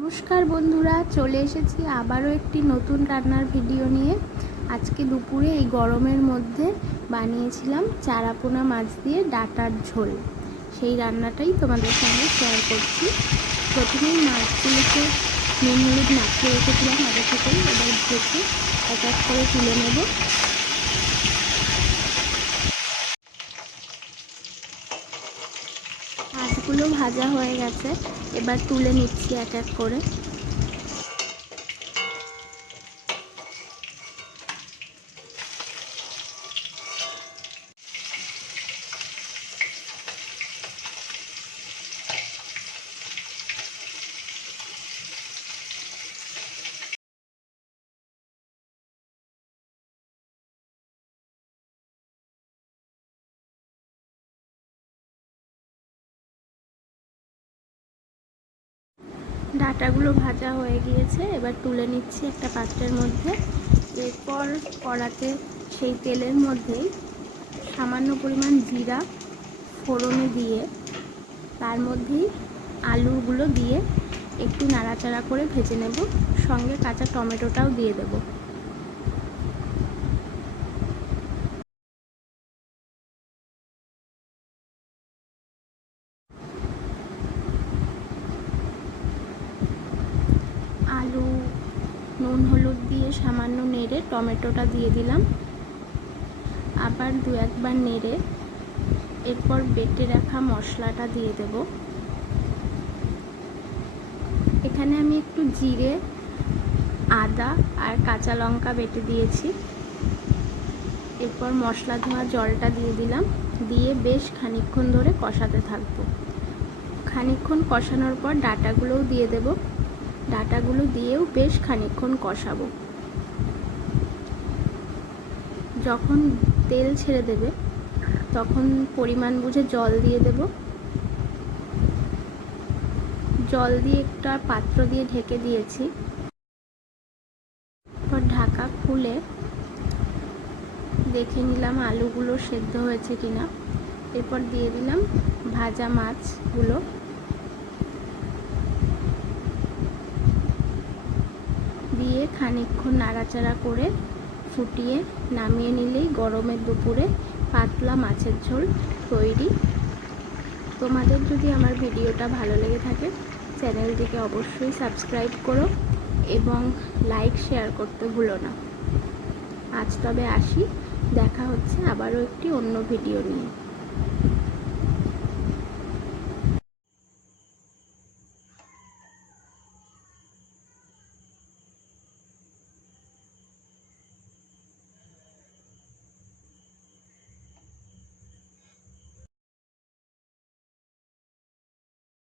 নমস্কার বন্ধুরা, চলে এসেছি আবারও একটি নতুন রান্নার ভিডিও নিয়ে। আজকে দুপুরে এই গরমের মধ্যে বানিয়েছিলাম চারাপোনা মাছ দিয়ে ডাঁটার ঝোল। সেই রান্নাটাই তোমাদের সঙ্গে শেয়ার করছি। প্রথমেই মাছগুলোকে নুন হলুদ মাখিয়ে রেখেছিলাম আগে থেকেই, এবার ভেজে এক এক করে তুলে নেব। মাছগুলো ভাজা হয়ে গেছে, এবার তুলে নিচ্ছি এক এক করে। ডাঁটাগুলো ভাজা হয়ে গিয়েছে, এবার তুলে নিচ্ছি একটা পাত্রের মধ্যে। এরপর কড়াতে সেই তেলের মধ্যেই সামান্য পরিমাণ জিরা ফোড়নে দিয়ে তার মধ্যেই আলুগুলো দিয়ে একটু নাড়াচাড়া করে ভেজে নেব। সঙ্গে কাঁচা টমেটোটাও দিয়ে দেব। আলু নুন হলুদ দিয়ে সামান্য নেড়ে টমেটোটা দিয়ে দিলাম, আবার দু একবার নেড়ে এরপর বেটে রাখা মশলাটা দিয়ে দেব। এখানে আমি একটু জিরে, আদা আর কাঁচা লঙ্কা বেটে দিয়েছি। এরপর মশলা ধোয়া জলটা দিয়ে দিলাম, দিয়ে বেশ খানিকক্ষণ ধরে কষাতে থাকবো। খানিকক্ষণ কষানোর পর ডাঁটাগুলোও দিয়ে দেব। ডাঁটাগুলো দিয়েও বেশ খানিকক্ষণ কষাবো। যখন তেল ছেড়ে দেবে তখন পরিমাণ বুঝে জল দিয়ে দেব। জল দিয়ে একটা পাত্র দিয়ে ঢেকে দিয়েছি। এরপর ঢাকা খুলে দেখে নিলাম আলুগুলো সেদ্ধ হয়েছে কিনা। এরপর দিয়ে দিলাম ভাজা মাছগুলো। দিয়ে খানিকক্ষণ নাড়াচাড়া করে ফুটিয়ে নামিয়ে নিলেই গরমের দুপুরে পাতলা মাছের ঝোল তৈরি। তোমাদের যদি আমার ভিডিওটা ভালো লেগে থাকে চ্যানেলটিকে অবশ্যই সাবস্ক্রাইব করো এবং লাইক শেয়ার করতে ভুলো না। আজ তবে আসি, দেখা হচ্ছে আবারও একটি অন্য ভিডিও নিয়ে।